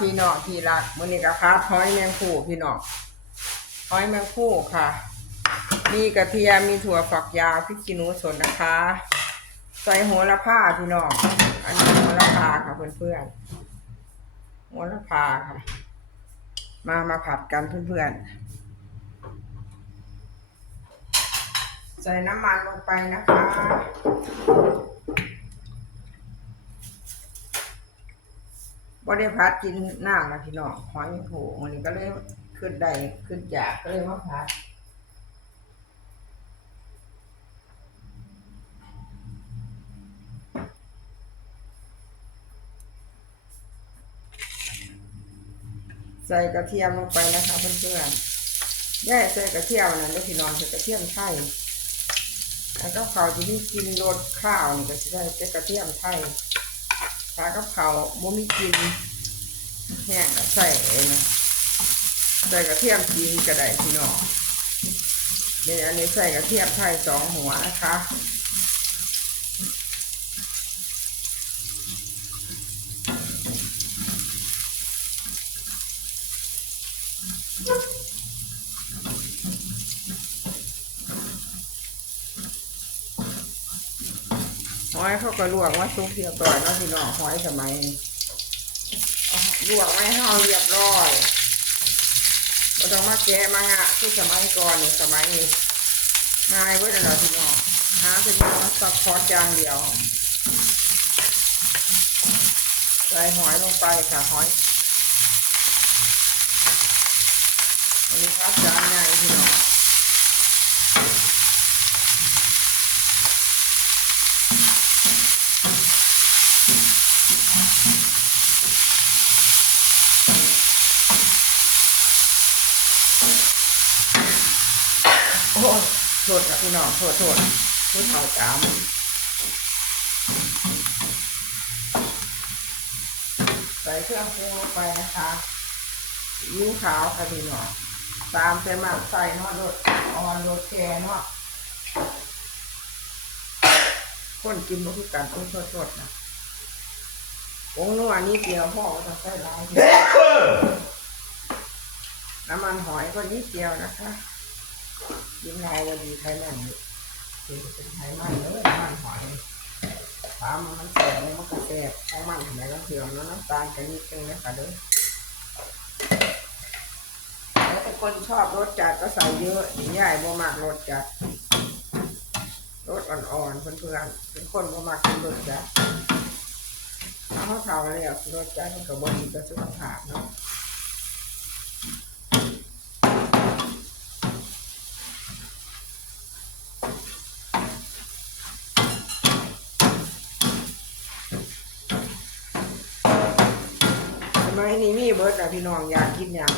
พี่น้องที่รักมื้อนี้ก็ครับหอยแมงผู้พี่น้องหอยแมงผู้ค่ะ มีกระเทียมมีถั่วฝักยาวพริกขี้หนูสดนะคะ ใส่โหัวละผ้าพี่น้องอันนี้โหัวละพาค่ะเพื่อนๆโหัวละพาค่ะ มามาผัดกันเพื่อนๆใส่น้ำมันลงไปนะคะ บ่ได้พัดกินน้ำนะพี่น้องหอยโผล่วันนี้ก็เลยขึ้นได้ขึ้นจากก็เลยมาพัดใส่กระเทียมลงไปนะคะเพื่อนๆแย่ใส่กระเทียมนั่นเด้อพี่น้องใส่กระเทียมไทยแล้วก็เขาวที่นี่กินรสข้าวนี่ก็จะได้ใส่กระเทียมไทยถ้ากับเขาวบ่มีกิน แห้งก็ใส่เองนะใส่กระเทียมจีนก็ได้พี่น้องนี่อันนี้ใส่กระเทียมไทยสองหัวนะคะหอยเขาก็ลวกว่าซุกเรียบร้อยเนาะพี่น้องหอยสมัยนี้ ลวกไว้ให้เราเรียบร้อยเราต้องมาแกะมางะที่สมัยก่อนนี่สมัยนี้ง่ายเว้ยเนาะพี่น้องหาเป็นมาสับพอดอย่างเดียวใส่หอยลงไปค่ะหอยอันนี้ครับจานใหญ่พี่น้อง โอ้ย โทษครับพี่น้องโทษโทษพูดเท่าจามใส่เครื่องปรุงลงไปนะคะซีอิ๊วขาวค่ะพี่น้องตามใจมากใส่เนาะรสอ่อนรสแก่เนาะคนกินมาคือกันโอ้ยโทษโทษนะผงนัวนิดเดียวพ่อจะใส่หลายน้ำมันหอยก็นิดเดียวนะคะ กินายก็ดีไขมันอยู่คือเป็นไขมันเลยน้ำมันหอยถามว่ามันแสบเลยมันก็แสบของมันทำไมก็เสื่อมแล้วน้ำตาลกันนิดนึงนะคะเด้อแล้วถ้าคนชอบรสจัดก็ใส่เยอะใหญ่บ่มากรสจัดรสอ่อนๆเพื่อนๆเป็นคนบ่มากกินรสจัดถ้าเขาวเผาแล้วรสจัดมันก็บ่ดีต่อสุขภาพเนาะ สมัยนี้มีเบิดนะพี่น้องอยากกินอย่าง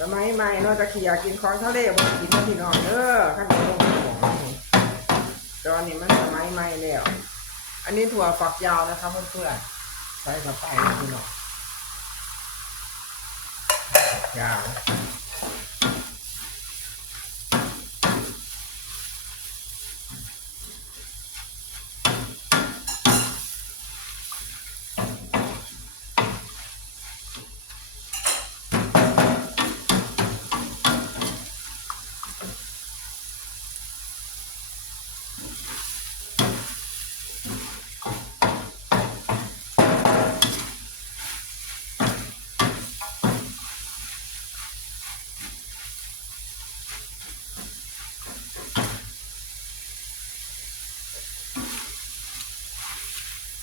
สมัยใหม่เนาะจะขี่อยากกินของทะเลบ่กินนะพี่น้องเด้อขั้นตอนของตอนนี้มันสมัยใหม่แล้ว อันนี้ถั่วฝักยาวนะคะเพื่อนๆใส่เข้าไปพี่น้องยาว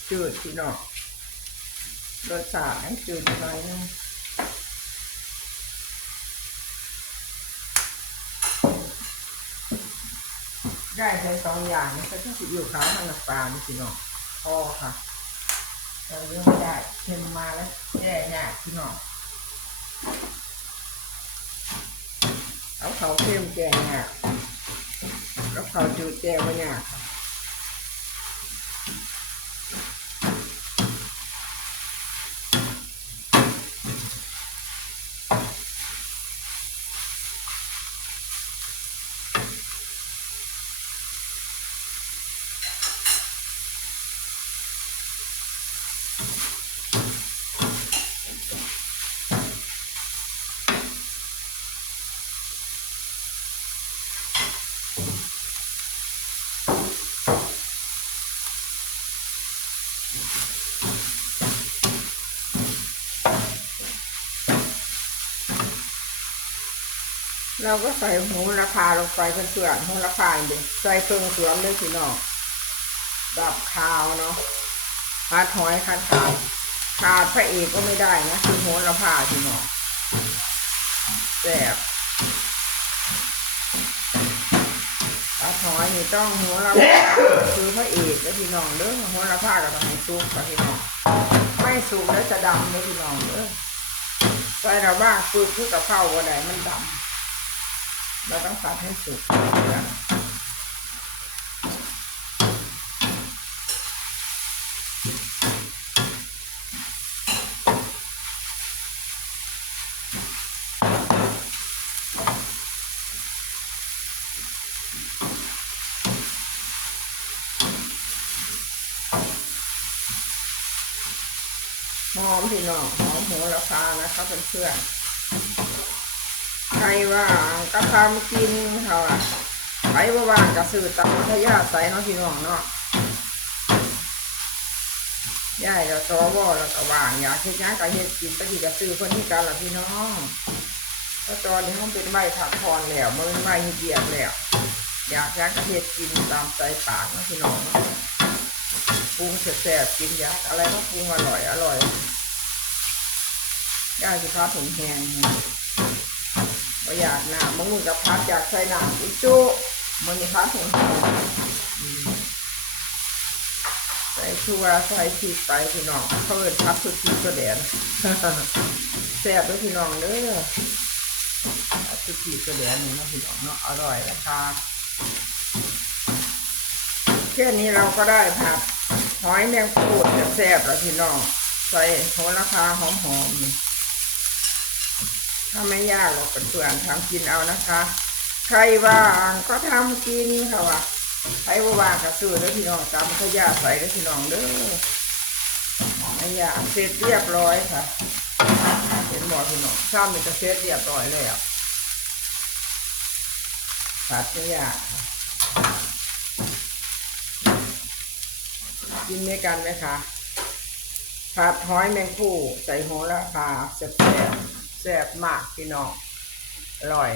จืดพี่น้องรสชาติให้จืดหน่อยนึงได้ใช้สองอย่างนี่ก็ต้องสิอยู่ขาวทางน้ำปลานี่พี่น้องพอค่ะเราเลือกไม่ได้เค็มมาแล้วแย่ยากพี่น้องเอาเขาเค็มแกงยากแล้วเขาจืดแกงม่ยากค่ะ เราก็ใส่โหระพาลงไปเพื่อนๆโหระพาเด็กใส่เครื่องสวมเลยพี่น้องดับคาวเนาะผัดหอยขาดขาดขาดพระเอกก็ไม่ได้นะคือโหระพาพี่น้องแซ่บผัดหอยนี่ต้องโหระพาคือพระเอกแล้วพี่น้องเด้อโหระพาก็ต้องให้สุกค่ะพี่น้องไม่สุกแล้วจะดำเลยพี่น้องเด้อใส่เราบ้างฝึกคือกับเผาก็ได้มันดำ เราต้องผัดให้สุกหอมพี่น้องหอมโหัวละพานะคะเพื่อนๆ ว่างก็ทำกินเขาอะใครบ่ว่างก็ซื้อตามพัทยาใส่เนาะพี่น้องเนาะยายก็สอวอแล้วก็ว่างอยากเฮ็ดยังก็เฮ็ดกินไปที่ก็ซื้อคนที่กันล่ะพี่น้องเพราะตอนนี้ห้องเป็นใบผักพรแล้วมันเป็นใบเฮ็ดเบียกแล้วอยากหยังก็เฮ็ดกินตามใจปากเนาะพี่น้องปรุงแซ่บๆกินอยากอะไรก็ปรุงอร่อยอร่อยยายสิพาถุงแหง ก็อยากน้ำมะม่วงกับพัดอยากใส่น้ำอุจุมันมีพัดหัวหอมอืมใส่ชัวใส่พริกไปพี่น้องเขาเอินพัดสุดทีก็แดนแซ่บด้วยพี่น้องเด้อสุดทีก็แดนนี่นะพี่น้องเนาะอร่อยนะคะแค่นี้เราก็ได้ผัดหอยแมงปูดแซ่บแล้วพี่น้องใส่โหระพาหอมๆนี่ ถ้าไม่ยากหรอกเพื่อนทำกินเอานะคะ ใครว่างก็ทำกินค่ะวะใครบ่ว่างก็ซื้อแล้วพี่น้องตามขยะใส่แล้วพี่น้องเด้อไม่ยากเสร็จเรียบร้อยค่ะเห็นบอพี่น้องซ้ำนี่ก็เสร็จเรียบร้อยแล้วผัดไม่ยากกินด้วยกันไหมคะผัดหอยแมงผู้ใส่โหระพาแซ่บๆ แซ่บมากพี่น้องอร่อย